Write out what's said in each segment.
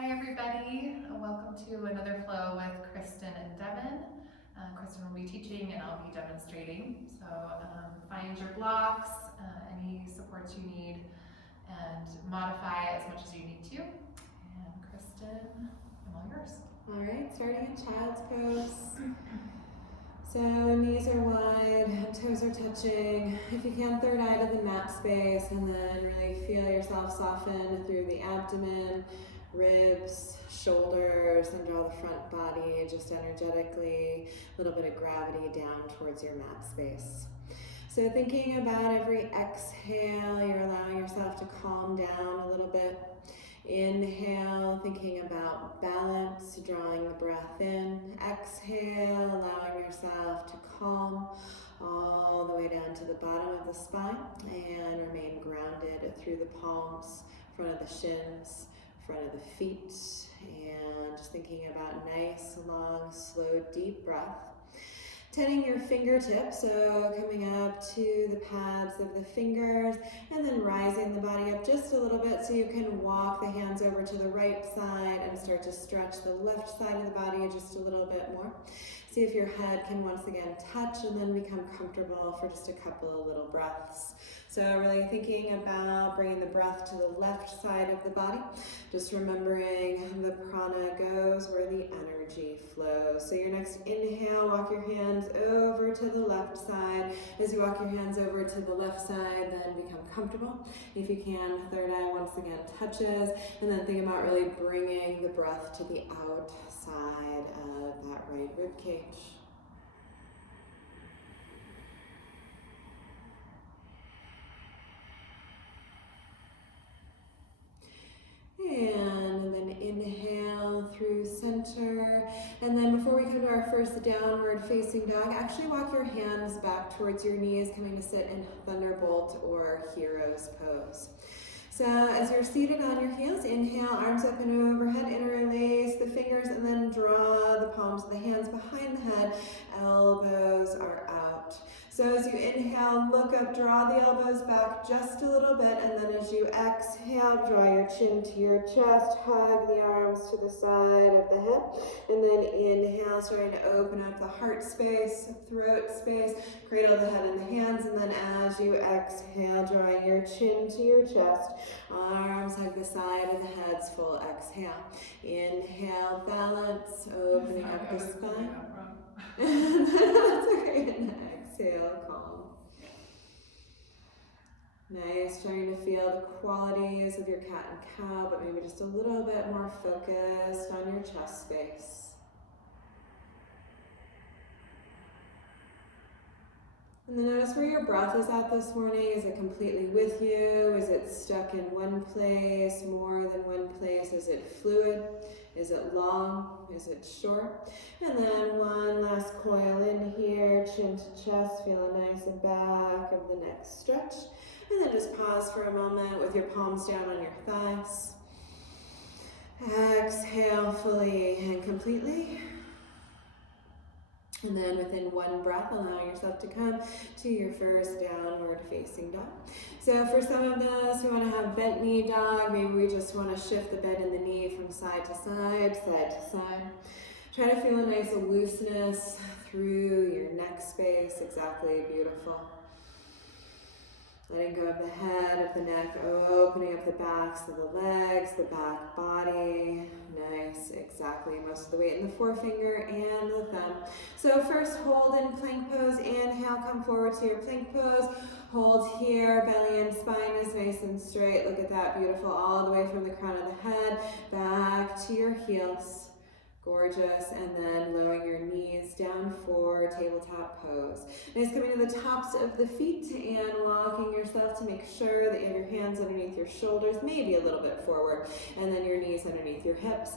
Hi everybody, welcome to another flow with Christen and Devin. Christen will be teaching and I'll be demonstrating. So find your blocks, any supports you need, and modify as much as you need to. And Christen, I'm all yours. All right, starting in child's pose. So knees are wide, toes are touching. If you can, third eye to the mat space, and then really feel yourself soften through the abdomen, ribs, shoulders, and draw the front body just energetically, a little bit of gravity down towards your mat space. So thinking about every exhale, you're allowing yourself to calm down a little bit. Inhale, thinking about balance, drawing the breath in. Exhale, allowing yourself to calm all the way down to the bottom of the spine and remain grounded through the palms, front of the shins, front of the feet, and just thinking about nice, long, slow, deep breath. Tending your fingertips, so coming up to the pads of the fingers and then rising the body up just a little bit so you can walk the hands over to the right side and start to stretch the left side of the body just a little bit more. See if your head can once again touch and then become comfortable for just a couple of little breaths. So really thinking about bringing the breath to the left side of the body, just remembering the prana goes where the energy flows. So your next inhale, walk your hands over to the left side. As you walk your hands over to the left side, then become comfortable. If you can, third eye once again touches, and then think about really bringing the breath to the outside of that right rib cage. And then inhale through center. And then before we come to our first downward facing dog, actually walk your hands back towards your knees, coming to sit in thunderbolt or hero's pose. So as you're seated on your heels, inhale, arms up and overhead, interlace the fingers, and then draw the palms of the hands behind the head. Elbows are out. So as you inhale, look up, draw the elbows back just a little bit, and then as you exhale, draw your chin to your chest, hug the arms to the side of the head, and then inhale, starting to open up the heart space, throat space, cradle the head in the hands, and then as you exhale, drawing your chin to your chest, arms hug the side of the head's full exhale. Inhale, balance, opening up the spine. That's okay. And exhale, calm. Nice, trying to feel the qualities of your cat and cow, but maybe just a little bit more focused on your chest space. And then notice where your breath is at this morning. Is it completely with you? Is it stuck in one place, more than one place? Is it fluid? Is it long? Is it short? And then one last coil in here, chin to chest, feeling nice and back of the neck stretch. And then just pause for a moment with your palms down on your thighs. Exhale fully and completely. And then within one breath, allowing yourself to come to your first downward facing dog. So for some of those who want to have bent knee dog, maybe we just want to shift the bend in the knee from side to side, side to side. Try to feel a nice looseness through your neck space. Exactly, beautiful. Letting go of the head, of the neck, opening up the backs of the legs, the back body. Nice, exactly. Most of the weight in the forefinger and the thumb. So first hold in plank pose. Inhale, come forward to your plank pose. Hold here, belly and spine is nice and straight. Look at that, beautiful. All the way from the crown of the head back to your heels. Gorgeous, and then lowering your knees down for tabletop pose. Nice, coming to the tops of the feet and walking yourself to make sure that you have your hands underneath your shoulders, maybe a little bit forward, and then your knees underneath your hips.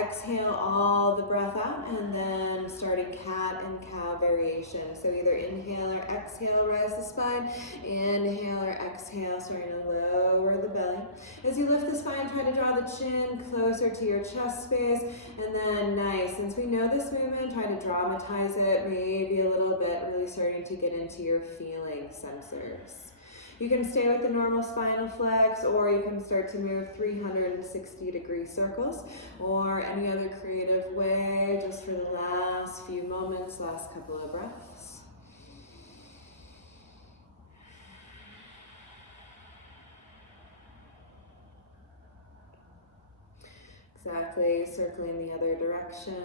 Exhale all the breath out, and then starting cat and cow variation. So either inhale or exhale, rise the spine. Inhale or exhale, starting to lower the belly. As you lift the spine, try to draw the chin closer to your chest space, and then nice. Since we know this movement, try to dramatize it maybe a little bit, really starting to get into your feeling sensors. You can stay with the normal spinal flex, or you can start to move 360-degree circles, or any other creative way, just for the last few moments, last couple of breaths. Exactly, circling the other direction.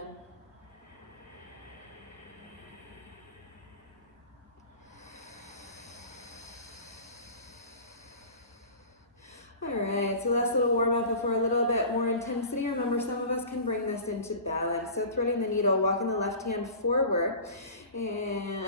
Alright, so last little warm up before a little bit more intensity. Remember, some of us can bring this into balance. So threading the needle, walking the left hand forward, and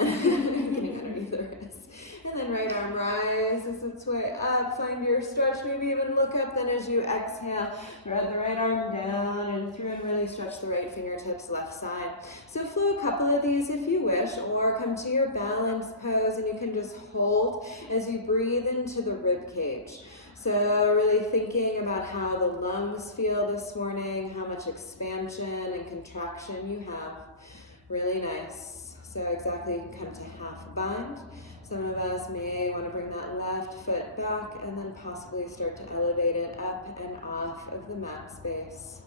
getting underneath the wrist. And then right arm rises its way up. Find your stretch, maybe even look up. Then as you exhale, thread the right arm down and through, and really stretch the right fingertips left side. So flow a couple of these if you wish, or come to your balance pose, and you can just hold as you breathe into the rib cage. So really thinking about how the lungs feel this morning, how much expansion and contraction you have. Really nice. So exactly, you can come to half bind. Some of us may want to bring that left foot back and then possibly start to elevate it up and off of the mat space.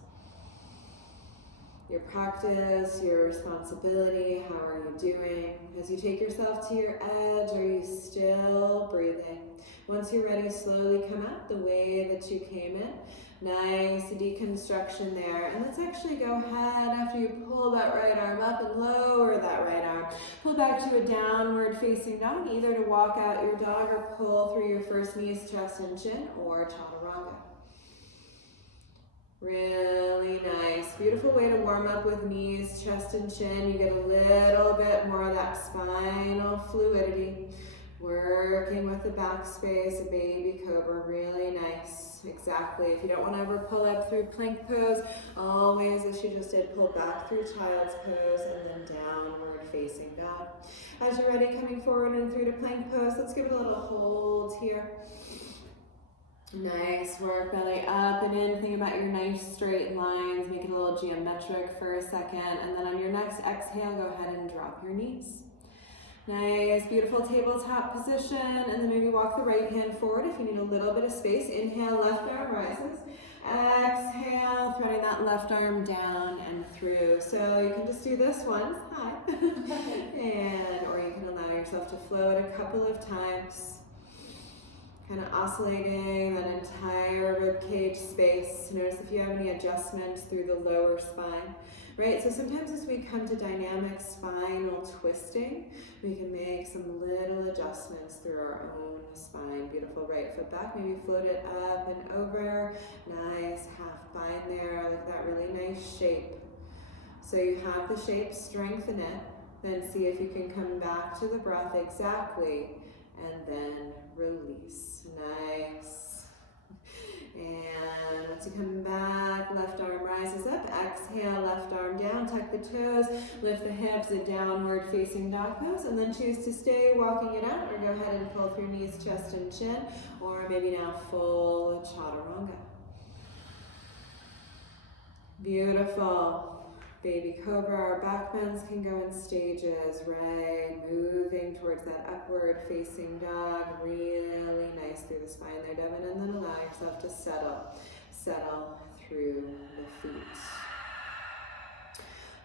Your practice, your responsibility, how are you doing? As you take yourself to your edge, are you still breathing? Once you're ready, slowly come out the way that you came in. Nice deconstruction there. And let's actually go ahead after you pull that right arm up and lower that right arm. Pull back to a downward facing dog, either to walk out your dog or pull through your first knees, chest, and chin, or chaturanga. Really nice. Beautiful way to warm up with knees, chest, and chin. You get a little bit more of that spinal fluidity. Working with the back space, a baby cobra, really nice. Exactly. If you don't want to ever pull up through plank pose, always, as you just did, pull back through child's pose and then downward facing dog. As you're ready, coming forward and through to plank pose, let's give it a little hold here. Nice work, belly up and in. Think about your nice straight lines. Make it a little geometric for a second. And then on your next exhale, go ahead and drop your knees. Nice, beautiful tabletop position. And then maybe walk the right hand forward if you need a little bit of space. Inhale, left arm rises. Exhale, threading that left arm down and through. So you can just do this once. Hi. Or you can allow yourself to flow it a couple of times. Kind of oscillating that entire rib cage space. Notice if you have any adjustments through the lower spine, right? So sometimes as we come to dynamic spinal twisting, we can make some little adjustments through our own spine. Beautiful, right foot back, maybe float it up and over. Nice half bind there, like that really nice shape. So you have the shape, strengthen it, then see if you can come back to the breath exactly, and then release. Nice. And once you come back, left arm rises up. Exhale, left arm down. Tuck the toes. Lift the hips, a downward facing dog pose. And then choose to stay walking it out, or go ahead and pull through knees, chest, and chin. Or maybe now full chaturanga. Beautiful. Baby cobra, our back bends can go in stages, right? Moving towards that upward facing dog, really nice through the spine there, Devin, and then allow yourself to settle through the feet.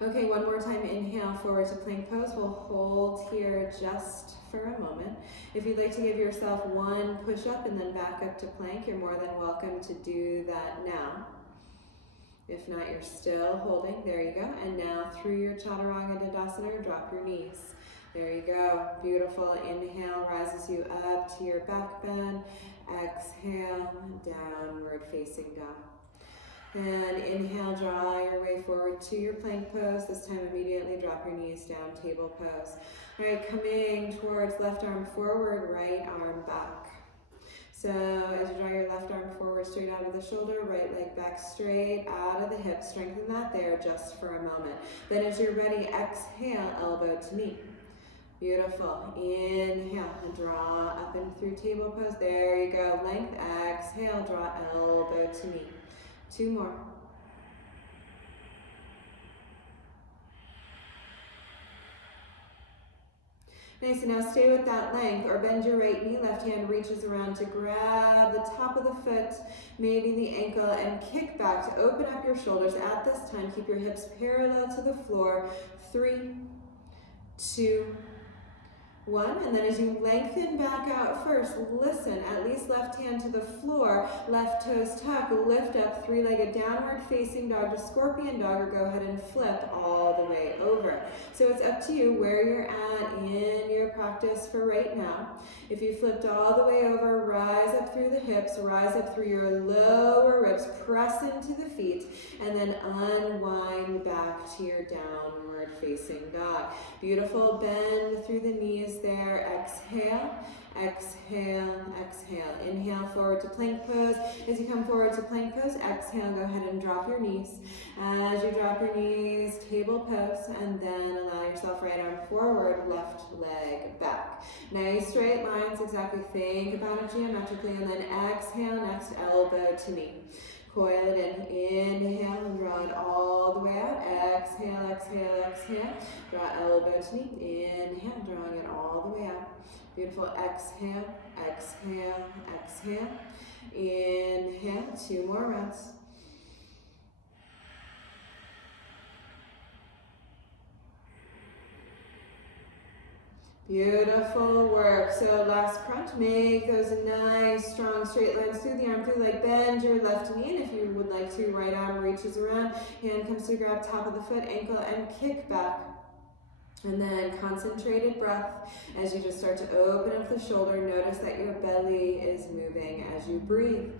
Okay, one more time, inhale, forward to plank pose. We'll hold here just for a moment. If you'd like to give yourself one push up and then back up to plank, you're more than welcome to do that now. If not, you're still holding. There you go. And now through your chaturanga dandasana, drop your knees. There you go. Beautiful. Inhale rises you up to your back bend. Exhale, downward facing dog. And inhale, draw your way forward to your plank pose. This time immediately drop your knees down, table pose. All right, coming towards left arm forward, right arm back. So as you draw your left arm forward, straight out of the shoulder, right leg back straight, out of the hip. Strengthen that there just for a moment. Then as you're ready, exhale, elbow to knee. Beautiful. Inhale and draw up and through table pose. There you go. Length. Exhale, draw elbow to knee. Two more. Nice, and now stay with that length, or bend your right knee, left hand reaches around to grab the top of the foot, maybe the ankle, and kick back to open up your shoulders. At this time, keep your hips parallel to the floor. 3, 2, 1, and then as you lengthen back out first, listen, at least left hand to the floor, left toes tuck, lift up, three-legged downward facing dog to scorpion dog, or go ahead and flip all the way over. So it's up to you where you're at in your practice for right now. If you flipped all the way over, rise up through the hips, rise up through your lower ribs, press into the feet, and then unwind back to your downward facing dog. Beautiful, bend through the knees there. Exhale, exhale, exhale. Inhale, forward to plank pose. As you come forward to plank pose, exhale, go ahead and drop your knees. As you drop your knees, table pose, and then allow yourself right arm forward, left leg back. Nice straight lines, exactly. Think about it geometrically, and then exhale, next elbow to knee. Coil it in. Inhale and draw it all the way out. Exhale, exhale, exhale. Draw elbow to knee. Inhale, drawing it all the way out. Beautiful. Exhale, exhale, exhale. Inhale. 2 more rounds. Beautiful work. So last crunch, make those nice strong straight lines through the arm, through the leg. Bend your left knee, and if you would like to, right arm reaches around, hand comes to grab top of the foot, ankle, and kick back. And then concentrated breath as you just start to open up the shoulder. Notice that your belly is moving as you breathe.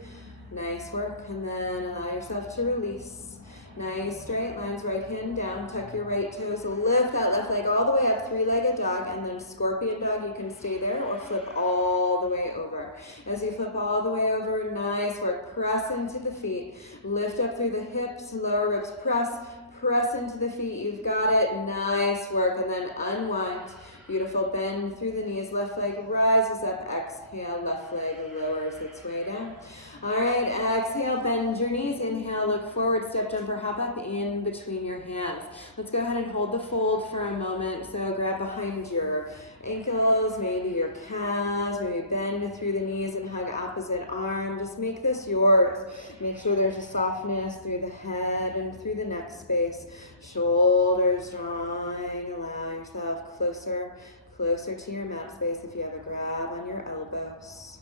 Nice work. And then allow yourself to release. Nice straight lines, right hand down, tuck your right toes, lift that left leg all the way up, three-legged dog, and then scorpion dog. You can stay there or flip all the way over. As you flip all the way over, nice work. Press into the feet, lift up through the hips, lower ribs, press into the feet. You've got it. Nice work. And then unwind. Beautiful. Bend through the knees. Left leg rises up. Exhale. Left leg lowers its way down. All right. Exhale. Bend your knees. Inhale. Look forward. Step, jump, or hop up in between your hands. Let's go ahead and hold the fold for a moment. So grab behind your ankles, maybe your calves, maybe bend through the knees and hug opposite arm. Just make this yours. Make sure there's a softness through the head and through the neck space. Shoulders drawing. Allow yourself closer to your mat space if you have a grab on your elbows.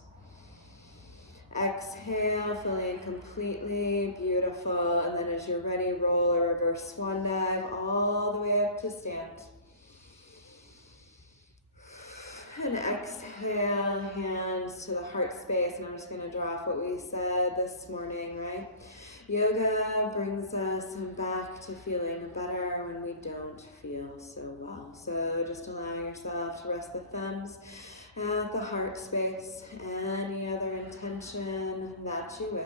Exhale, filling completely. Beautiful. And then as you're ready, roll a reverse swan dive all the way up to stand. And exhale, hands to the heart space. And I'm just going to draw off what we said this morning, right? Yoga brings us back to feeling better when we don't feel so well. So just allow yourself to rest the thumbs at the heart space. Any other intention that you wish.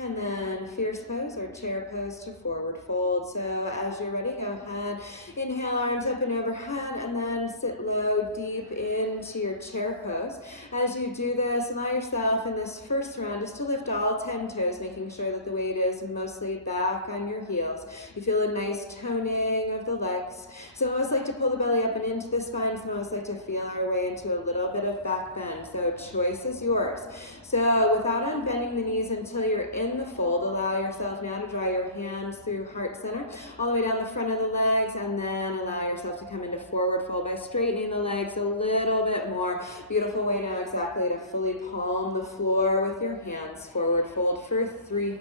And then fierce pose or chair pose to forward fold. So as you're ready, go ahead. Inhale, arms up and overhead, and then sit low, deep into your chair pose. As you do this, allow yourself in this first round just to lift all 10 toes, making sure that the weight is mostly back on your heels. You feel a nice toning of the legs. Some of us like to pull the belly up and into the spine. Some of us like to feel our way into a little bit of back bend. So choice is yours. So without unbending the knees until you're in the fold, allow yourself now to draw your hands through heart center, all the way down the front of the legs, and then allow yourself to come into forward fold by straightening the legs a little bit more. Beautiful way now exactly to fully palm the floor with your hands. Forward fold for 3,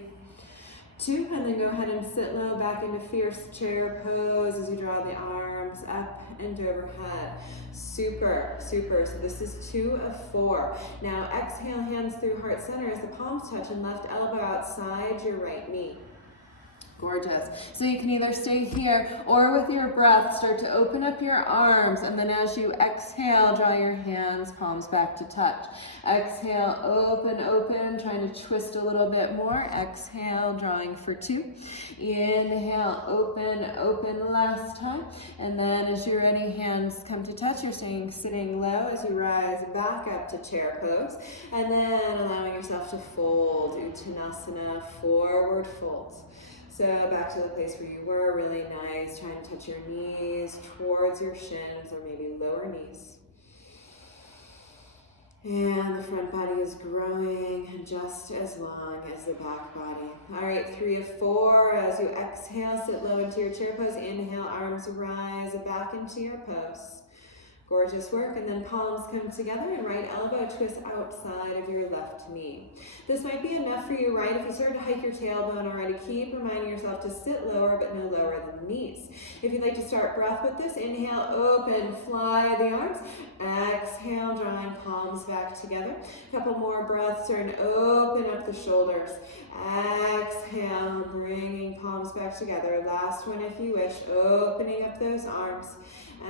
2, and then go ahead and sit low back into fierce chair pose as you draw the arms up and overhead. Super, super. So this is 2 of 4. Now exhale, hands through heart center as the palms touch and left elbow outside your right knee. Gorgeous. So you can either stay here or with your breath start to open up your arms, and then as you exhale, draw your hands, palms back to touch. Exhale, open, open, trying to twist a little bit more. Exhale, drawing for 2. Inhale, open, open last time. And then as you're ready, hands come to touch. You're staying sitting low as you rise back up to chair pose. And then allowing yourself to fold, Uttanasana, forward fold. So back to the place where you were, really nice. Try and touch your knees towards your shins or maybe lower knees. And the front body is growing just as long as the back body. All right, 3 of 4. As you exhale, sit low into your chair pose. Inhale, arms rise back into your pose. Gorgeous work, and then palms come together and right elbow twist outside of your left knee. This might be enough for you, right? If you start to hike your tailbone already, keep reminding yourself to sit lower but no lower than the knees. If you'd like to start breath with this, inhale, open, fly the arms. Exhale, drawing palms back together. A couple more breaths, turn, open up the shoulders. Exhale, bringing palms back together. Last one if you wish, opening up those arms.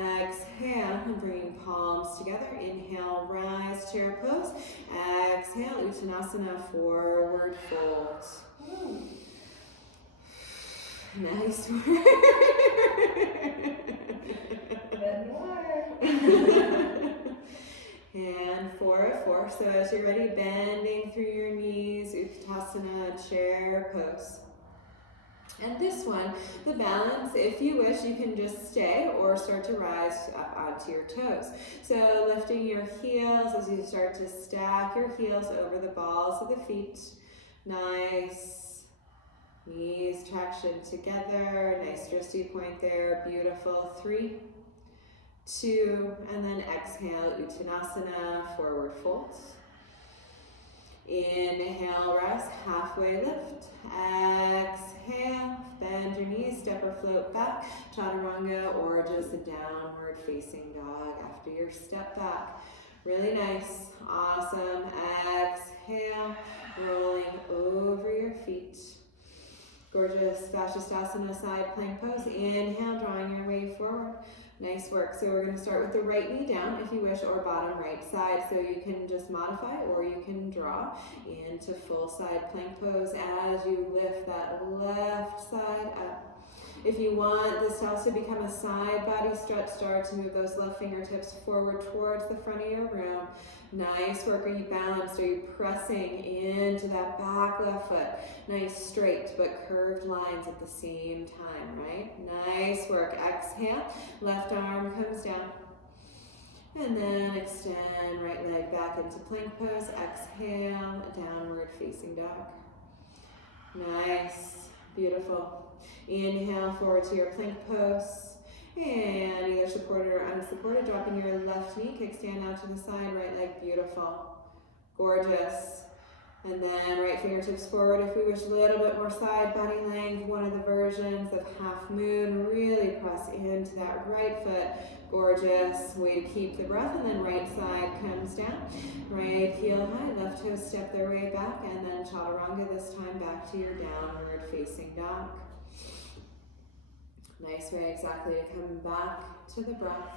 Exhale, and bringing palms together. Inhale, rise, chair pose. Exhale, Uttanasana, forward fold. Nice work. Good work. And 4 of 4. So as you're ready, bending through your knees, Uttanasana, chair pose. And this one, the balance, if you wish, you can just stay or start to rise up onto your toes. So lifting your heels as you start to stack your heels over the balls of the feet. Nice. Knees traction together. Nice dristy point there. Beautiful. 3, 2, and then exhale, Uttanasana, forward fold. Inhale, rise, halfway lift. Exhale, bend your knees, step or float back, chaturanga, or just a downward facing dog after your step back. Really nice, awesome. Exhale, rolling over your feet. Gorgeous, Vashisthasana, side plank pose. Inhale, drawing your way forward. Nice work. So we're going to start with the right knee down if you wish, or bottom right side. So you can just modify or you can draw into full side plank pose as you lift that left side up. If you want this to also become a side body stretch, start to move those left fingertips forward towards the front of your room. Nice work. Are you balanced? Are you pressing into that back left foot? Nice straight but curved lines at the same time, right? Nice work. Exhale. Left arm comes down. And then extend right leg back into plank pose. Exhale, downward facing dog. Nice. Beautiful. Inhale, forward to your plank pose. And either supported or unsupported, dropping your left knee, kickstand out to the side, right leg, beautiful. Gorgeous. And then right fingertips forward if we wish, a little bit more side body length. One of the versions of half moon, really press into that right foot. Gorgeous. Way to keep the breath, and then right side comes down. Right heel high, left toes step their way back, and then chaturanga, this time back to your downward facing dog. Nice way exactly to come back to the breath.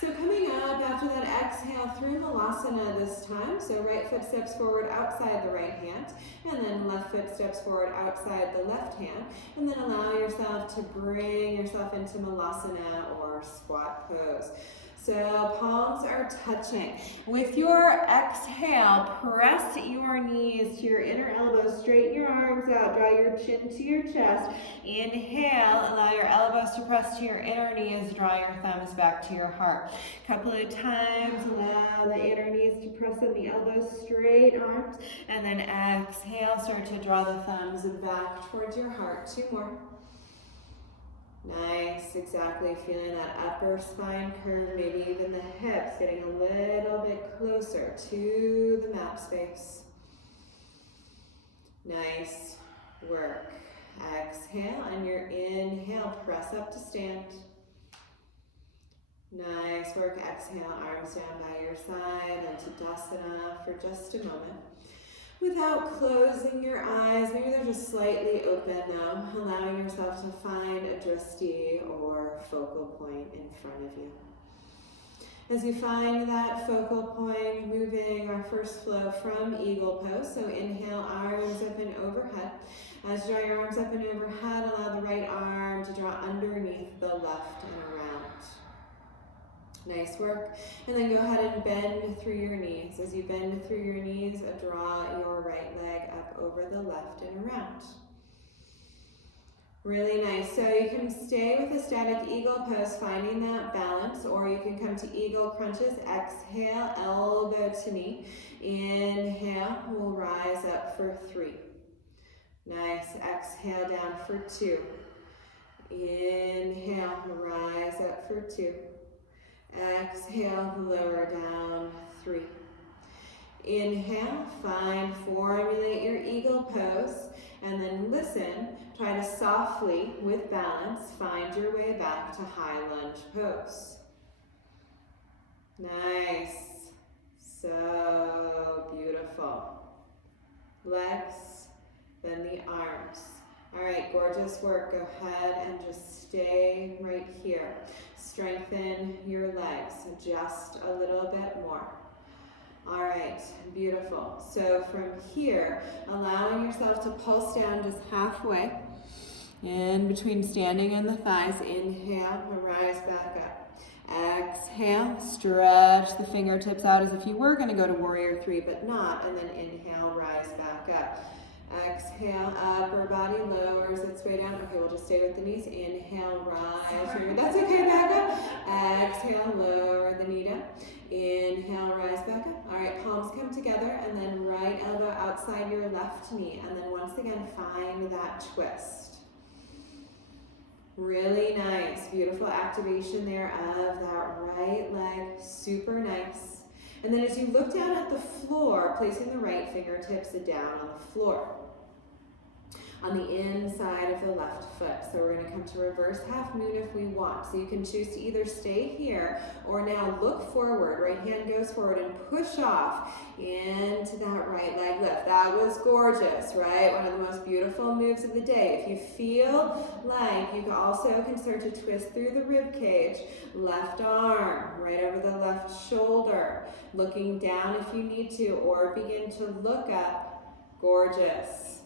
So coming up after that, exhale through Malasana this time. So right foot steps forward outside the right hand, and then left foot steps forward outside the left hand. And then allow yourself to bring yourself into Malasana or squat pose. So palms are touching. With your exhale, press your knees to your inner elbows, straighten your arms out, draw your chin to your chest. Inhale, allow your elbows to press to your inner knees, draw your thumbs back to your heart. Couple of times, allow the inner knees to press in the elbows, straight arms, and then exhale, start to draw the thumbs back towards your heart. 2 more. Nice, exactly, feeling that upper spine curve, maybe even the hips getting a little bit closer to the mat space. Nice work. Exhale, and your inhale, press up to stand. Nice work. Exhale, arms down by your side, and Tadasana for just a moment. Without closing your eyes, maybe they're just slightly open now, allowing yourself to find a drishti or focal point in front of you. As you find that focal point, moving our first flow from eagle pose. So inhale, arms up and overhead. As you draw your arms up and overhead, allow the right arm to draw underneath the left and around. Nice work. And then go ahead and bend through your knees. As you bend through your knees, draw your right leg up over the left and around. Really nice. So you can stay with a static eagle pose, finding that balance, or you can come to eagle crunches. Exhale, elbow to knee. Inhale, we'll rise up for 3. Nice. Exhale down for 2. Inhale, rise up for 2. Exhale, lower down, 3. Inhale, formulate your eagle pose, and then listen, try to softly, with balance, find your way back to high lunge pose. Nice, so beautiful. Legs, then the arms. All right, gorgeous work. Go ahead and just stay right here. Strengthen your legs just a little bit more. All right, beautiful. So from here, allowing yourself to pulse down just halfway. In between standing and the thighs, inhale, rise back up. Exhale, stretch the fingertips out as if you were gonna go to warrior 3, but not, and then inhale, rise back up. Exhale, upper body lowers its way down. Okay, we'll just stay with the knees. Inhale, rise. That's okay, back up. Exhale, lower the knee down. Inhale, rise back up. All right, palms come together, and then right elbow outside your left knee. And then once again, find that twist. Really nice, beautiful activation there of that right leg. Super nice. And then as you look down at the floor, placing the right fingertips down on the floor, on the inside of the left foot. So we're going to come to reverse half moon if we want. So you can choose to either stay here or now look forward. Right hand goes forward and push off into that right leg lift. That was gorgeous, right? One of the most beautiful moves of the day. If you feel like you also can start to twist through the rib cage, left arm right over the left shoulder, looking down if you need to, or begin to look up. Gorgeous.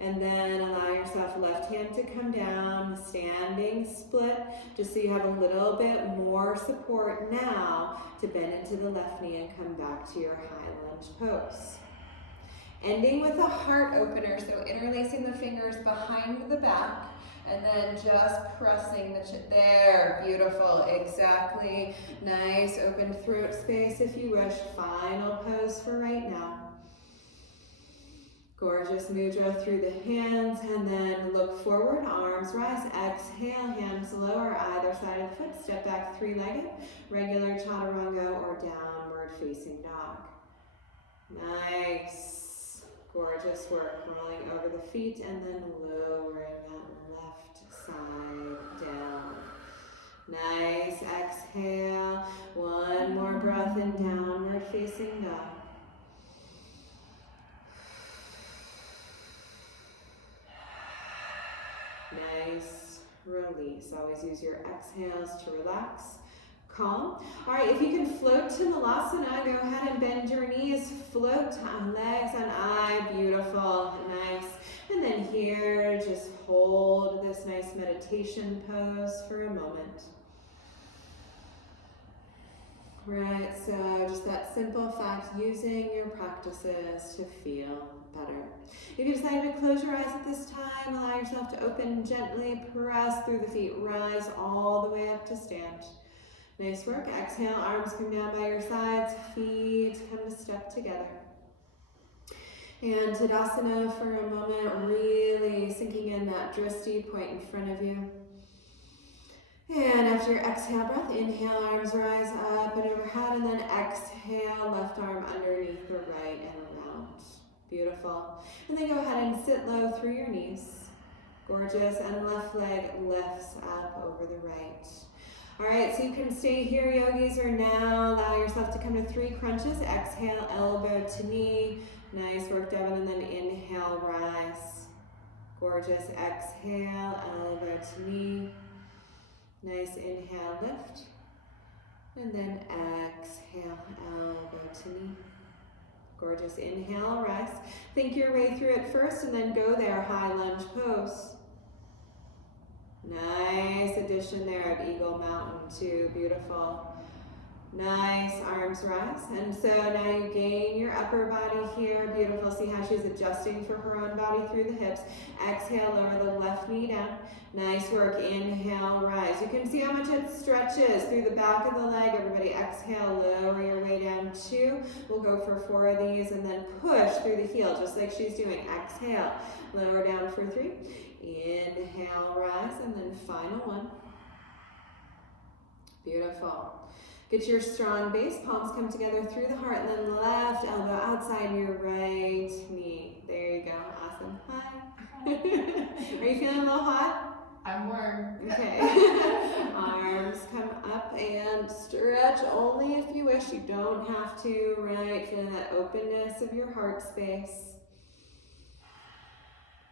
And then allow yourself left hand to come down, standing split, just so you have a little bit more support now to bend into the left knee and come back to your high lunge pose. Ending with a heart opener, so interlacing the fingers behind the back, and then just pressing the chin. There, beautiful, exactly. Nice, open throat space if you wish. Final pose for right now. Gorgeous mudra through the hands, and then look forward, arms rise. Exhale, hands lower either side of the foot. Step back three-legged, regular chaturanga or downward facing dog. Nice, gorgeous work. Rolling over the feet and then lowering that left side down. Nice, exhale. One more breath in downward facing dog. Nice, release. Always use your exhales to relax, calm. All right, if you can float to Malasana, go ahead and bend your knees, float on legs on eye, beautiful, nice. And then here, just hold this nice meditation pose for a moment. Right, so just that simple fact, using your practices to feel better. If you decide to close your eyes at this time, allow yourself to open gently, press through the feet, rise all the way up to stand. Nice work. Exhale, arms come down by your sides, feet come to step together. And Tadasana for a moment, really sinking in that drishti point in front of you. And after your exhale breath, inhale, arms rise up and overhead, and then exhale, left arm underneath the right and around. Beautiful. And then go ahead and sit low through your knees. Gorgeous. And left leg lifts up over the right. All right, so you can stay here, yogis, or now allow yourself to come to 3 crunches. Exhale, elbow to knee. Nice work, Devin. And then inhale, rise. Gorgeous. Exhale, elbow to knee. Nice, inhale, lift. And then exhale, elbow to knee. Gorgeous, inhale, rise. Think your way through it first and then go there, high lunge pose. Nice addition there of Eagle Mountain too, beautiful. Nice, arms rise. And so now you gain your upper body here. Beautiful. See how she's adjusting for her own body through the hips. Exhale, lower the left knee down. Nice work. Inhale, rise. You can see how much it stretches through the back of the leg. Everybody exhale, lower your way down 2. We'll go for 4 of these and then push through the heel just like she's doing. Exhale, lower down for 3. Inhale, rise, and then final one. Beautiful. Get your strong base, palms come together through the heart, and then left elbow outside your right knee. There you go, awesome. Hi. Are you feeling a little hot? I'm warm. Okay. Arms come up and stretch only if you wish. You don't have to, right? Feeling that openness of your heart space.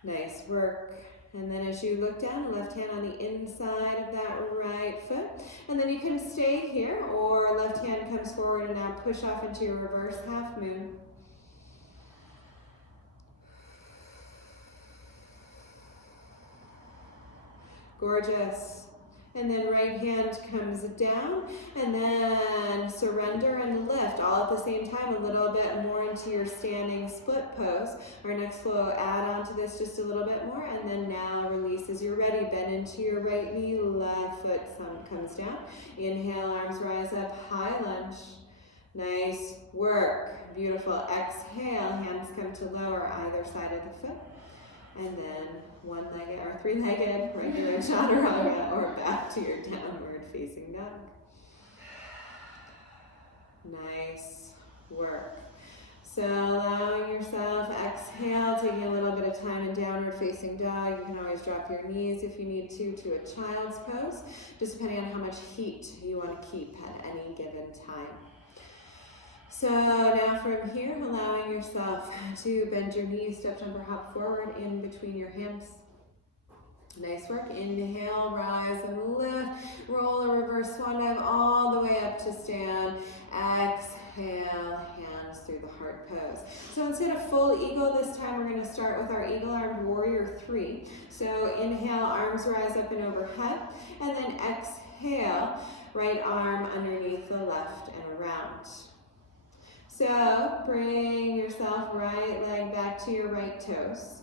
Nice work. And then as you look down, left hand on the inside of that right foot. And then you can stay here, or left hand comes forward and now push off into your reverse half moon. Gorgeous. And then right hand comes down, and then surrender and lift all at the same time, a little bit more into your standing split pose. Our next flow, add on to this just a little bit more, and then now release as you're ready. Bend into your right knee, left foot comes down. Inhale, arms rise up, high lunge. Nice work, beautiful. Exhale, hands come to lower either side of the foot. And then one-legged or three-legged regular chaturanga, or back to your downward facing dog. Nice work. So allowing yourself, exhale, taking a little bit of time in downward facing dog. You can always drop your knees if you need to a child's pose, just depending on how much heat you want to keep at any given time. So now from here, allowing yourself to bend your knees, step, jump, or hop forward in between your hands. Nice work. Inhale, rise and lift. Roll a reverse swan dive all the way up to stand. Exhale, hands through the heart pose. So instead of full eagle this time, we're going to start with our eagle arm warrior 3. So inhale, arms rise up and overhead. And then exhale, right arm underneath the left and around. So bring yourself right leg back to your right toes.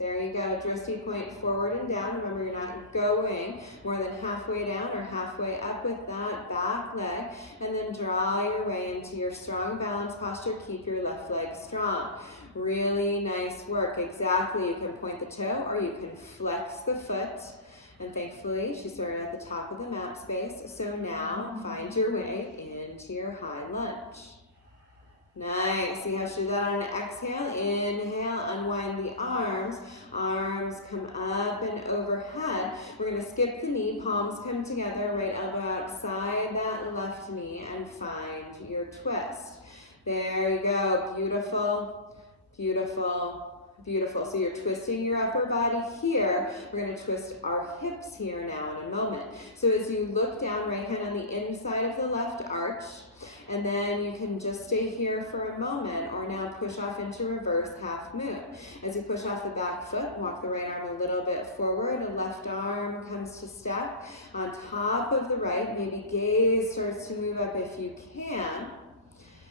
There you go, drishti point forward and down. Remember, you're not going more than halfway down or halfway up with that back leg. And then draw your way into your strong balance posture. Keep your left leg strong. Really nice work. Exactly, you can point the toe or you can flex the foot. And thankfully, she started at the top of the mat space. So now, find your way into your high lunge. Nice. See how she did that on an exhale? Inhale, unwind the arms. Arms come up and overhead. We're going to skip the knee. Palms come together. Right elbow outside that left knee and find your twist. There you go. Beautiful, beautiful, beautiful. So you're twisting your upper body here. We're going to twist our hips here now in a moment. So as you look down, right hand on the inside of the left arch. And then you can just stay here for a moment, or now push off into reverse half moon. As you push off the back foot, walk the right arm a little bit forward. The left arm comes to step on top of the right. Maybe gaze starts to move up if you can.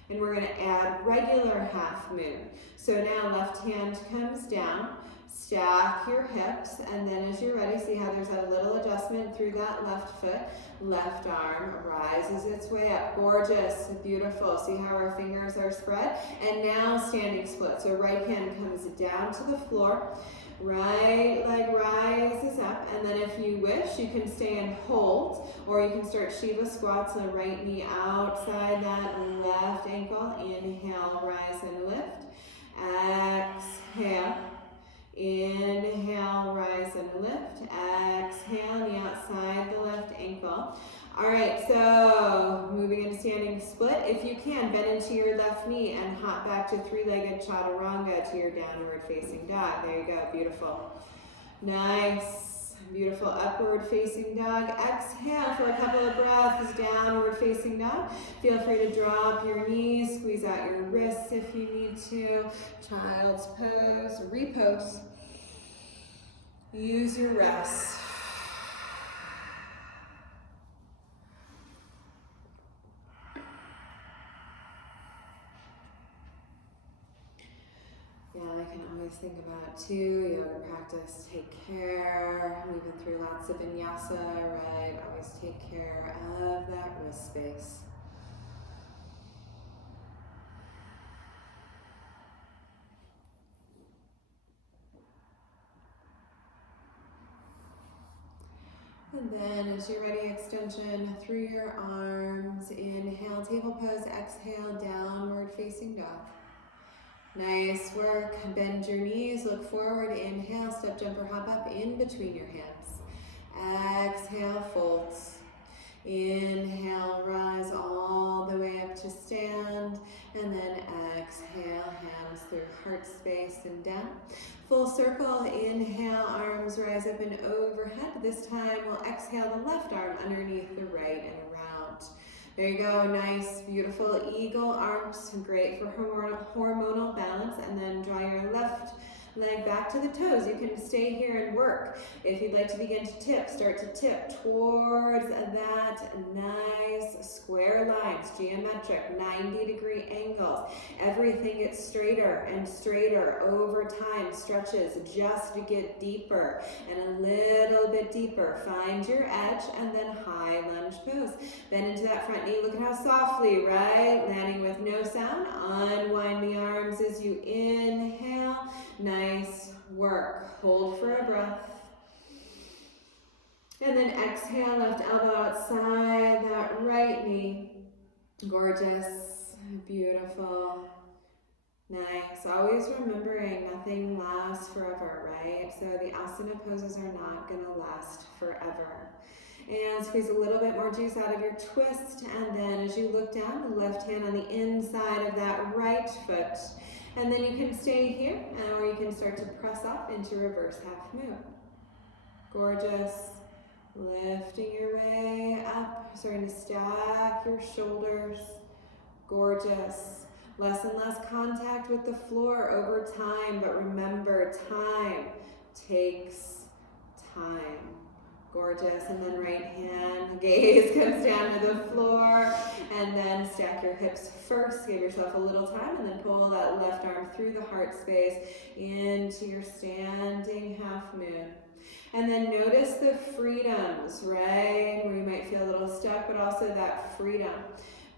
And we're going to add regular half moon. So now left hand comes down. Stack your hips, and then as you're ready, see how there's a little adjustment through that left foot. Left arm rises its way up. Gorgeous, beautiful. See how our fingers are spread? And now standing split. So right hand comes down to the floor. Right leg rises up, and then if you wish, you can stay and hold, or you can start Shiva squats, the right knee outside that left ankle. Inhale, rise and lift. Exhale. Inhale, rise and lift. Exhale, knee outside the left ankle. All right, so moving into standing split. If you can, bend into your left knee and hop back to three-legged chaturanga to your downward facing dog. There you go, beautiful. Nice, beautiful upward facing dog. Exhale for a couple of breaths, downward facing dog. Feel free to drop your knees, squeeze out your wrists if you need to. Child's pose, repose. Use your rest. Yeah, I can always think about too, yoga practice, take care, moving through lots of vinyasa, right? Always take care of that wrist space. And then as you're ready, extension through your arms. Inhale, table pose, exhale, downward facing dog. Nice work. Bend your knees, look forward. Inhale, step, jump, or hop up in between your hands. Exhale, folds. Inhale, rise all the way up to stand. And then exhale, hands through heart space and down. Full circle, inhale, arms rise up and overhead. This time we'll exhale the left arm underneath the right and around. There you go, nice, beautiful eagle arms, great for hormonal balance. And then draw your left leg back to the toes. You can stay here and work. If you'd like to begin to tip, start to tip towards that nice square lines, geometric 90-degree angles. Everything gets straighter and straighter over time, stretches just to get deeper and a little bit deeper. Find your edge and then high lunge pose. Bend into that front knee, look at how softly, right? Landing with no sound. Unwind the arms as you inhale. Nice work. Hold for a breath. And then exhale, left elbow outside that right knee. Gorgeous. Beautiful. Nice. Always remembering nothing lasts forever, right? So the asana poses are not going to last forever. And squeeze a little bit more juice out of your twist. And then as you look down, the left hand on the inside of that right foot. And then you can stay here, or you can start to press up into reverse half moon. Gorgeous. Lifting your way up, starting to stack your shoulders. Gorgeous. Less and less contact with the floor over time, but remember, time takes time. Gorgeous. And then right hand, gaze comes down to the floor, and then stack your hips first. Give yourself a little time, and then pull that left arm through the heart space into your standing half moon. And then notice the freedoms, right? Where you might feel a little stuck, but also that freedom.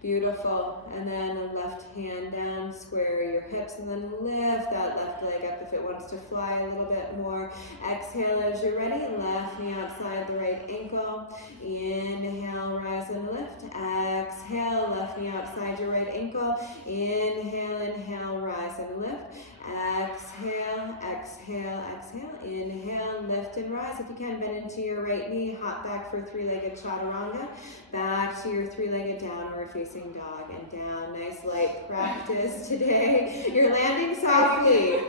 Beautiful. And then the left hand down, square your hips, and then lift that left leg up if it wants to fly a little bit more. Exhale as you're ready. Left knee outside the right ankle. Inhale, rise and lift. Exhale, left knee outside your right ankle. Inhale, inhale, rise and lift. Exhale, exhale, exhale. Inhale, lift and rise. If you can, bend into your right knee. Hop back for three-legged chaturanga. Back to your three-legged downward facing dog and down. Nice light practice today. You're landing softly.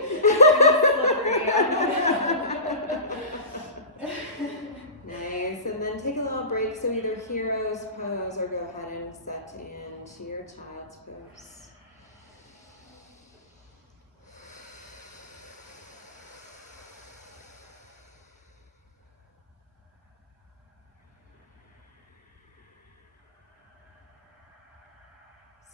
Nice. And then take a little break. So either hero's pose or go ahead and set into your child's pose.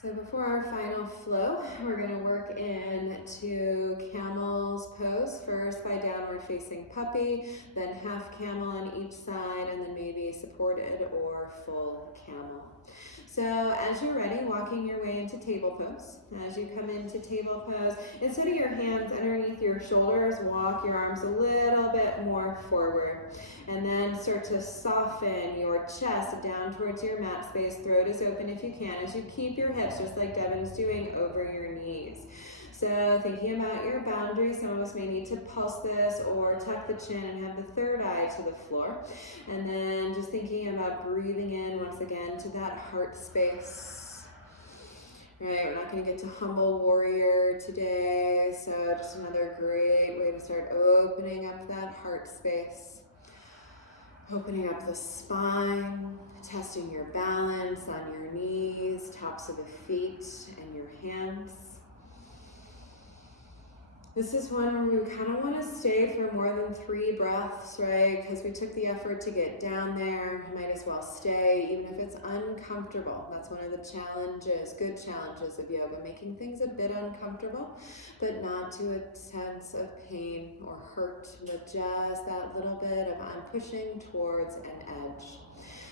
So before our final flow, we're going to work into camel's pose. First by downward facing puppy, then half camel on each side, and then maybe supported or full camel. So as you're ready, walking your way into table pose. As you come into table pose, instead of your hands underneath your shoulders, walk your arms a little bit more forward. And then start to soften your chest down towards your mat space. Throat is open if you can, as you keep your hips, just like Devin's doing, over your knees. So thinking about your boundaries, some of us may need to pulse this or tuck the chin and have the third eye to the floor. And then just thinking about breathing in once again to that heart space. Right, we're not going to get to humble warrior today, so just another great way to start opening up that heart space. Opening up the spine, testing your balance on your knees, tops of the feet, and your hands. This is one where we kind of want to stay for more than 3 breaths, right? Because we took the effort to get down there. Might as well stay, even if it's uncomfortable. That's one of the challenges, good challenges of yoga, making things a bit uncomfortable, but not to a sense of pain or hurt, but just that little bit of I'm pushing towards an edge.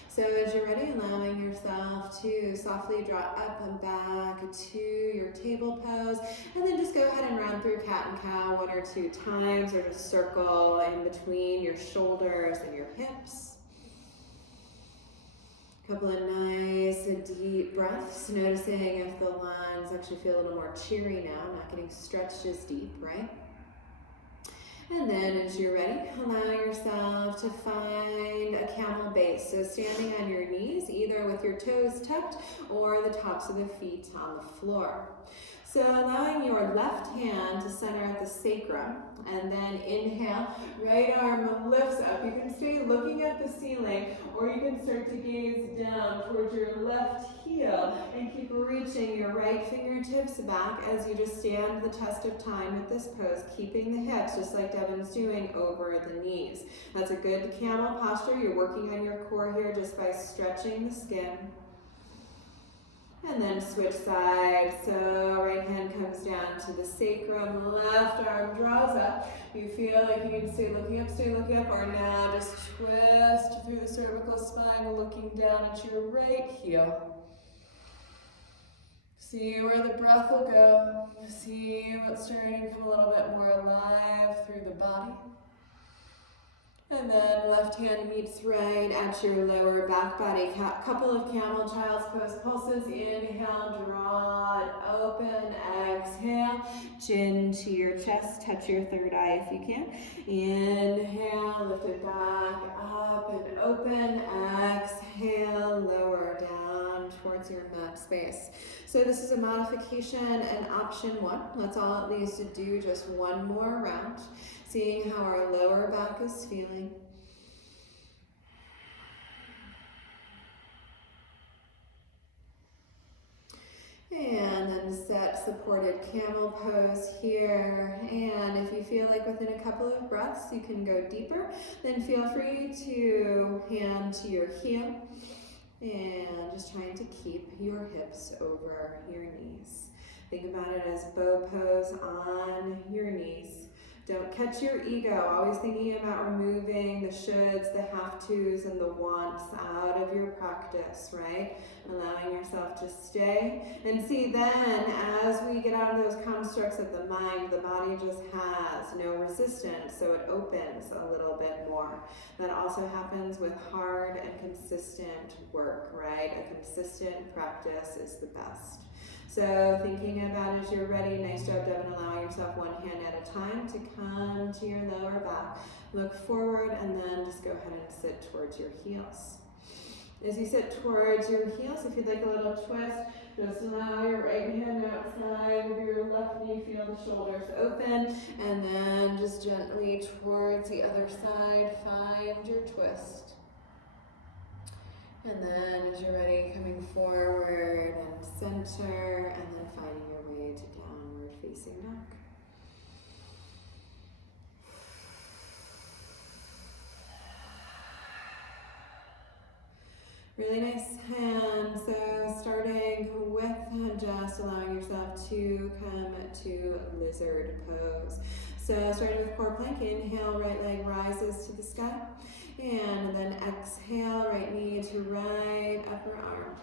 So as you're ready, allowing yourself to softly draw up and back to your table pose, and then just go ahead and run through cat and cow 1 or 2 times, or just circle in between your shoulders and your hips. A couple of nice deep breaths, noticing if the lungs actually feel a little more cheery now, not getting stretched as deep, right? And then as you're ready, allow yourself to find a camel base. So standing on your knees, either with your toes tucked or the tops of the feet on the floor. So allowing your left hand to center at the sacrum, and then inhale, right arm lifts up. You can stay looking at the ceiling, or you can start to gaze down towards your left heel and keep reaching your right fingertips back as you just stand the test of time with this pose, keeping the hips, just like Devin's doing, over the knees. That's a good camel posture. You're working on your core here just by stretching the skin. And then switch sides. So right hand comes down to the sacrum, left arm draws up. You feel like you need to stay looking up, or now just twist through the cervical spine, looking down at your right heel. See where the breath will go. See what's starting to come a little bit more alive through the body. And then left hand meets right at your lower back body. Couple of camel child's pose pulses. Inhale, draw it open. Exhale, chin to your chest. Touch your third eye if you can. Inhale, lift it back up and open. Exhale, lower down towards your mat space. So this is a modification and option 1. Let's all at least do just 1 more round. Seeing how our lower back is feeling. And then set supported camel pose here. And if you feel like within a couple of breaths you can go deeper, then feel free to hand to your heel. And just trying to keep your hips over your knees. Think about it as bow pose on your knees. Don't catch your ego, always thinking about removing the shoulds, the have-tos, and the wants out of your practice, right? Allowing yourself to stay. And see, then, as we get out of those constructs of the mind, the body just has no resistance, so it opens a little bit more. That also happens with hard and consistent work, right? A consistent practice is the best. So thinking about as you're ready, nice job, Devin, allowing yourself 1 hand at a time to come to your lower back. Look forward and then just go ahead and sit towards your heels. As you sit towards your heels, if you'd like a little twist, just allow your right hand outside of your left knee, feel the shoulders open, and then just gently towards the other side, find your twist. And then as you're ready, coming forward and center, and then finding your way to downward facing dog. Really nice hand. So starting with just allowing yourself to come to lizard pose. So starting with core plank, inhale, right leg rises to the sky. And then exhale, right knee to right upper arm.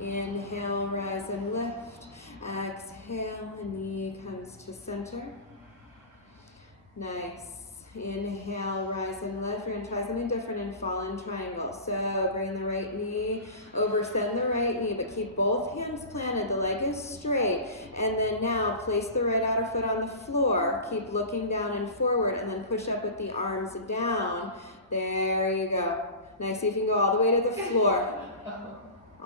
Inhale, rise and lift. Exhale, the knee comes to center. Nice. Inhale, rise and lift. We're going to try something different and fall in triangle. So bring the right knee over, send the right knee, but keep both hands planted. The leg is straight. And then now place the right outer foot on the floor. Keep looking down and forward, and then push up with the arms down. There you go. Nice. So you can go all the way to the floor.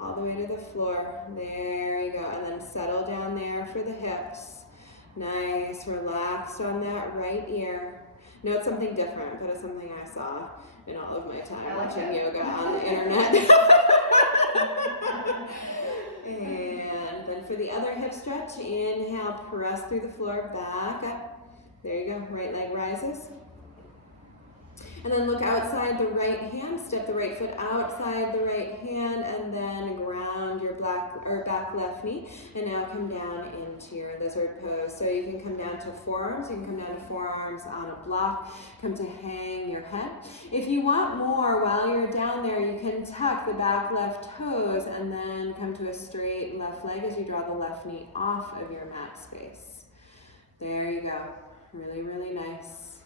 All the way to the floor. There you go. And then settle down there for the hips. Nice. Relaxed on that right ear. Note something different, but it's something I saw in all of my time watching yoga on the internet. And then for the other hip stretch, inhale, press through the floor, back up. There you go, right leg rises. And then look outside the right hand, step the right foot outside the right hand, and then ground your back left knee. And now come down into your lizard pose. So you can come down to forearms, you can come down to forearms on a block, come to hang your head. If you want more while you're down there, you can tuck the back left toes and then come to a straight left leg as you draw the left knee off of your mat space. There you go. Really, really nice.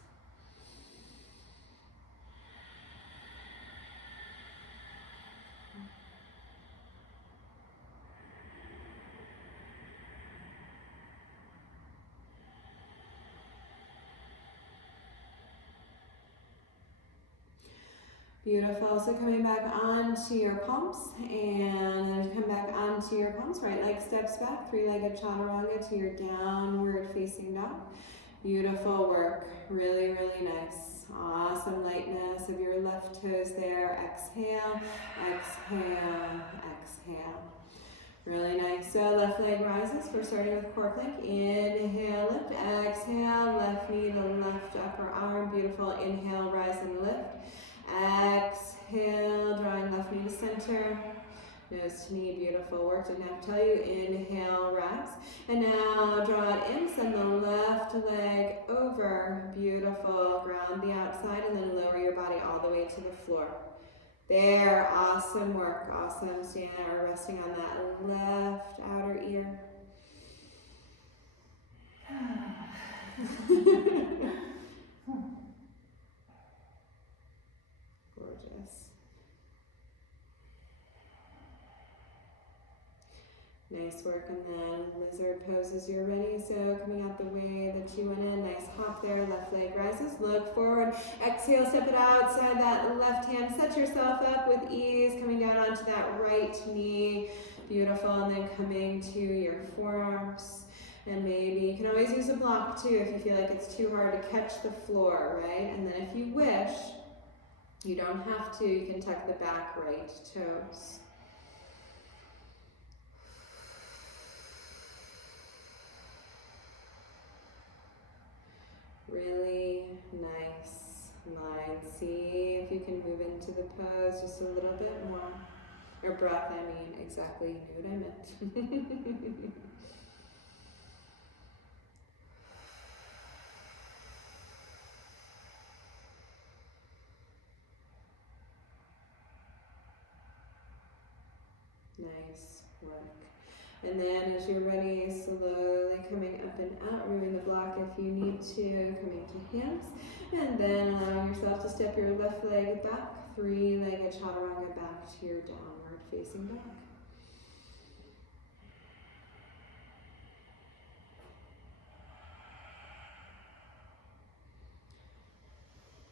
Beautiful. So coming back onto your palms, and then come back onto your palms. Right leg steps back, three-legged chaturanga to your downward facing dog. Beautiful work. Really, really nice. Awesome lightness of your left toes there. Exhale, exhale, exhale. Really nice. So left leg rises. We're starting with core plank. Inhale, lift. Exhale, left knee to left upper arm. Beautiful. Inhale, rise and lift. Exhale, drawing left knee to center. Nose to knee, beautiful work. Didn't have to tell you. Inhale, rise. And now draw it in, send the left leg over. Beautiful. Ground the outside and then lower your body all the way to the floor. There, awesome work. Awesome. Stand or resting on that left outer ear. Gorgeous. Nice work, and then lizard pose as you're ready. So coming out the way that you went in, nice hop there, left leg rises, look forward, exhale, step it outside that left hand, set yourself up with ease, coming down onto that right knee, beautiful, and then coming to your forearms. And maybe you can always use a block too if you feel like it's too hard to catch the floor, right? And then if you wish, you don't have to, you can tuck the back right toes. Really nice line. See if you can move into the pose just a little bit more. Or breath, I mean. Exactly, you knew what I meant. Nice work. And then as you're ready, slowly coming up and out, removing the block if you need to, coming to hands. And then allowing yourself to step your left leg back, three-legged chaturanga back to your downward facing dog.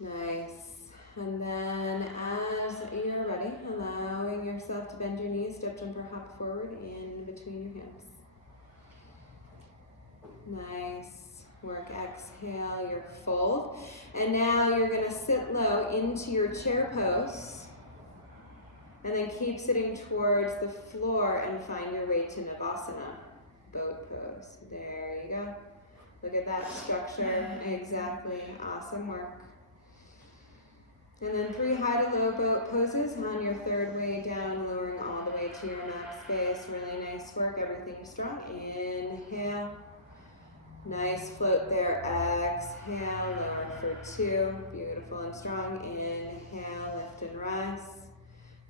Nice. And then as you're ready, allowing yourself to bend your knees, step, jump, or hop forward in between your hips. Nice work. Exhale, your fold. And now you're going to sit low into your chair pose. And then keep sitting towards the floor and find your way to Navasana, boat pose. There you go. Look at that structure. Exactly. Awesome work. And then 3 high to low boat poses on your third way down, lowering all the way to your mat space. Really nice work, everything strong. Inhale. Nice float there. Exhale, lower for 2. Beautiful and strong. Inhale, lift and rise.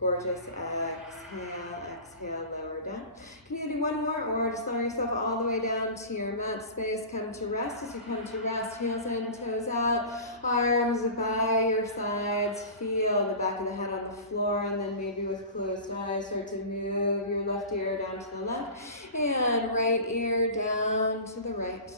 Gorgeous. Exhale, exhale, lower down. Can you do one more, or just lower yourself all the way down to your mat space? Come to rest. As you come to rest, heels in, toes out, arms by your sides. Feel the back of the head on the floor, and then maybe with closed eyes, start to move your left ear down to the left, and right ear down to the right.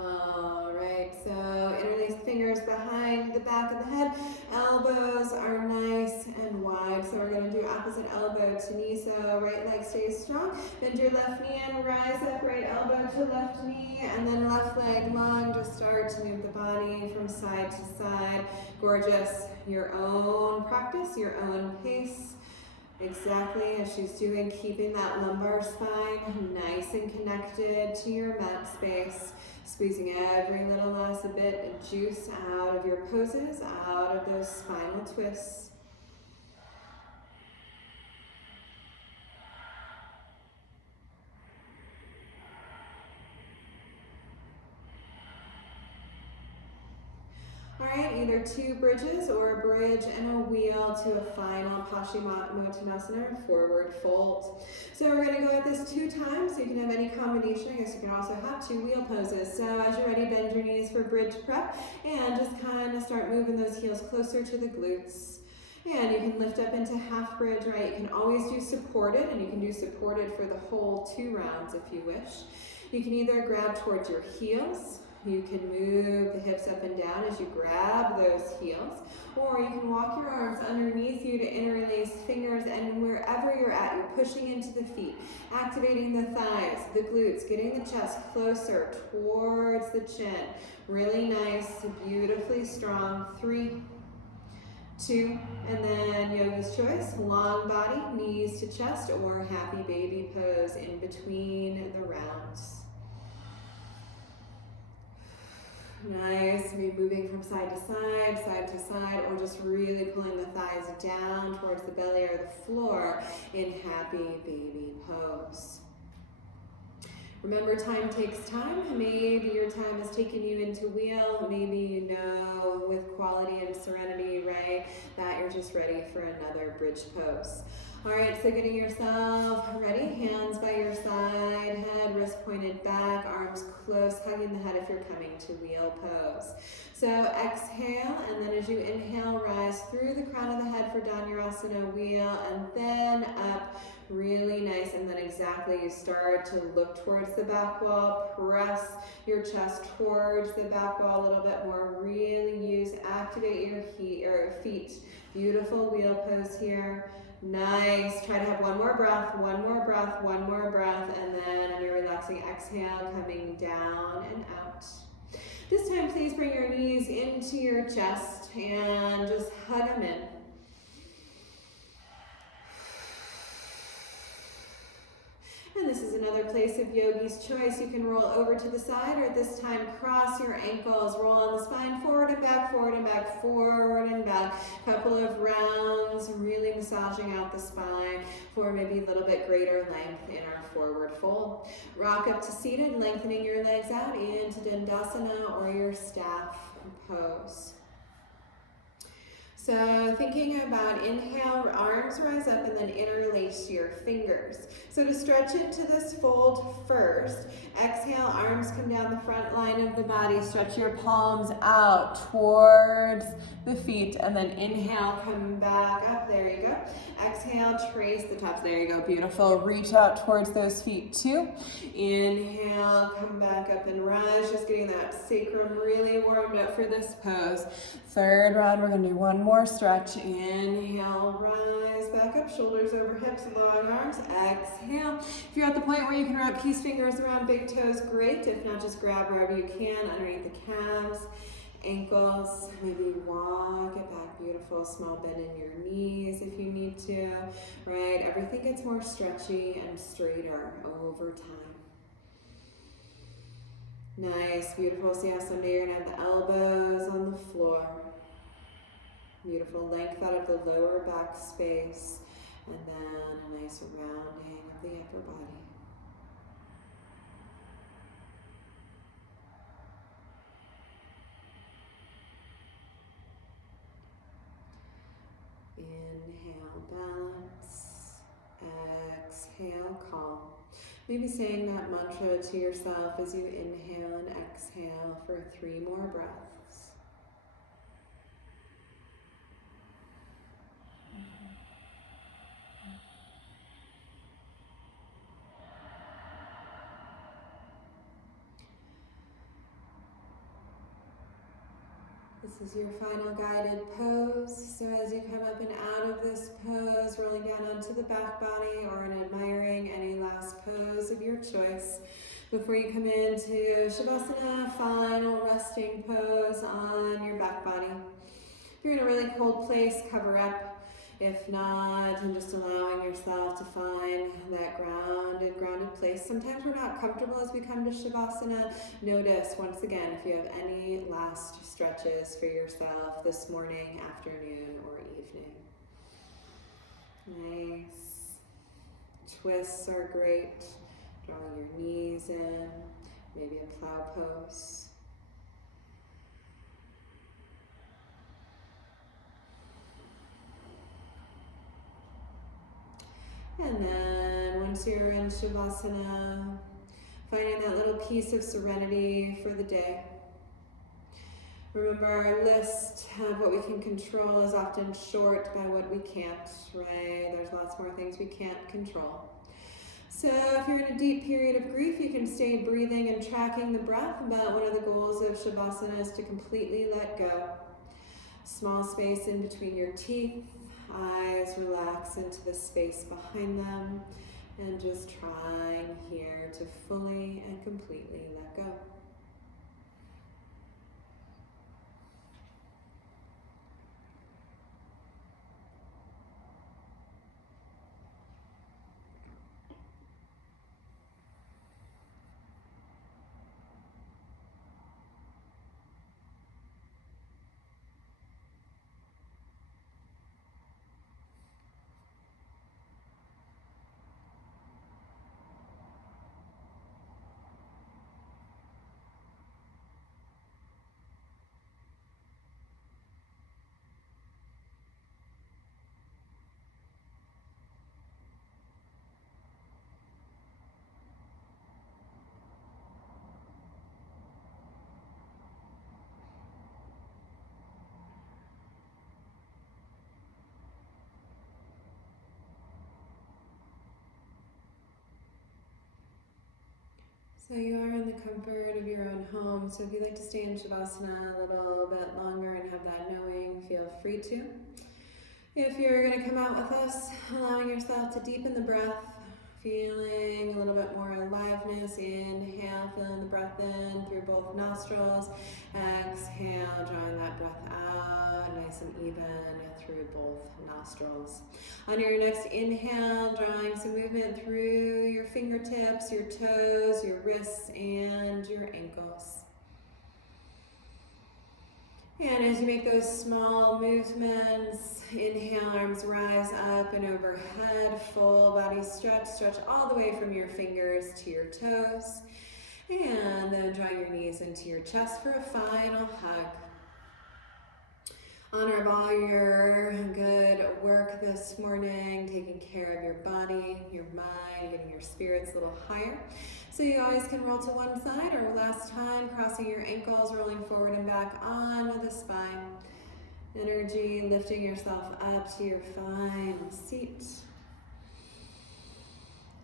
All right, so interlace fingers behind the back of the head. Elbows are nice and wide, so we're going to do opposite elbow to knee. So right leg stays strong. Bend your left knee and rise up, right elbow to left knee, and then left leg long. Just start to move the body from side to side. Gorgeous. Your own practice, your own pace. Exactly as she's doing, keeping that lumbar spine nice and connected to your mat space. Squeezing every little last bit of juice out of your poses, out of those spinal twists. Alright, either two bridges or a bridge and a wheel to a final Paschimottanasana, forward fold. So we're going to go at this 2 times. You can have any combination. I guess you can also have 2 wheel poses. So as you're ready, bend your knees for bridge prep and just kind of start moving those heels closer to the glutes. And you can lift up into half bridge, right? You can always do supported, and you can do supported for the whole 2 rounds if you wish. You can either grab towards your heels. You can move the hips up and down as you grab those heels, or you can walk your arms underneath you to interlace fingers, and wherever you're at, you're pushing into the feet, activating the thighs, the glutes, getting the chest closer towards the chin. Really nice, beautifully strong. 3, 2, and then yogi's choice, long body, knees to chest, or happy baby pose in between the rounds. Nice, maybe moving from side to side, or just really pulling the thighs down towards the belly or the floor in happy baby pose. Remember, time takes time. Maybe your time is taking you into wheel. Maybe you know with quality and serenity, right, that you're just ready for another bridge pose. All right, so getting yourself ready, hands by your side, head, wrist pointed back, arms close, hugging the head if you're coming to wheel pose. So exhale, and then as you inhale, rise through the crown of the head for Dhanurasana wheel, and then up, really nice, and then exactly you start to look towards the back wall, press your chest towards the back wall a little bit more, really activate your feet. Beautiful wheel pose here. Nice. Try to have one more breath, and then on your relaxing exhale, coming down and out. This time, please bring your knees into your chest and just hug them in. And this is another place of yogi's choice. You can roll over to the side, or this time cross your ankles, roll on the spine, forward and back, forward and back, forward and back. Couple of rounds, really massaging out the spine for maybe a little bit greater length in our forward fold. Rock up to seated, lengthening your legs out into Dandasana or your staff pose. So thinking about inhale, arms rise up and then interlace your fingers. So to stretch into this fold first, exhale, arms come down the front line of the body, stretch your palms out towards the feet, and then inhale, come back up, there you go. Exhale, trace the tops, there you go, beautiful. Reach out towards those feet too. Inhale, come back up and rise, just getting that sacrum really warmed up for this pose. Third round, we're gonna do one more stretch. Inhale, rise back up, shoulders over hips, long arms. Exhale. If you're at the point where you can wrap peace fingers around big toes, great. If not, just grab wherever you can underneath the calves, ankles. Maybe walk it back. Beautiful. Small bend in your knees if you need to. Right? Everything gets more stretchy and straighter over time. Nice, beautiful. So yeah, someday you're gonna have the elbows on the floor. Beautiful length out of the lower back space, and then a nice rounding of the upper body. Inhale, balance. Exhale, calm. Maybe saying that mantra to yourself as you inhale and exhale for 3 more breaths. This is your final guided pose. So as you come up and out of this pose, rolling down onto the back body or admiring any last pose of your choice, before you come into Shavasana, final resting pose on your back body. If you're in a really cold place, cover up. If not, and just allowing yourself to find that grounded place. Sometimes we're not comfortable as we come to Shavasana. Notice, once again, if you have any last stretches for yourself this morning, afternoon, or evening. Nice. Twists are great. Drawing your knees in, maybe a plow pose. And then once you're in Shavasana, finding that little piece of serenity for the day. Remember, our list of what we can control is often short by what we can't, right? There's lots more things we can't control. So if you're in a deep period of grief, you can stay breathing and tracking the breath, but one of the goals of Shavasana is to completely let go. Small space in between your teeth. Eyes relax into the space behind them, and just trying here to fully and completely let go. So you are in the comfort of your own home, so if you'd like to stay in Shavasana a little bit longer and have that knowing, feel free to. If you're going to come out with us, allowing yourself to deepen the breath, feeling a little bit more aliveness. Inhale, feeling the breath in through both nostrils. Exhale, drawing that breath out, nice and even through both nostrils. On your next inhale, drawing some movement through your fingertips, your toes, your wrists, and your ankles. And as you make those small movements, inhale, arms rise up and overhead, full body stretch. Stretch all the way from your fingers to your toes. And then draw your knees into your chest for a final hug. Honor of all your good work this morning, taking care of your body, your mind, getting your spirits a little higher. So you always can roll to one side, or last time, crossing your ankles, rolling forward and back onto the spine. Energy, lifting yourself up to your final seat.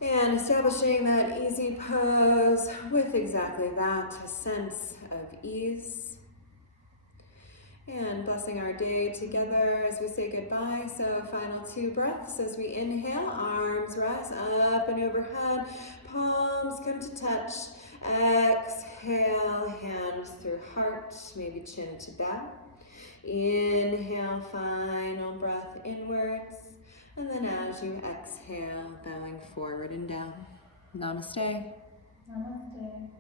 And establishing that easy pose with exactly that, a sense of ease. And blessing our day together as we say goodbye. So final 2 breaths as we inhale, arms rise up and overhead, palms come to touch. Exhale, hands through heart, maybe chin to bow. Inhale, final breath inwards. And then as you exhale, bowing forward and down. Namaste. Namaste.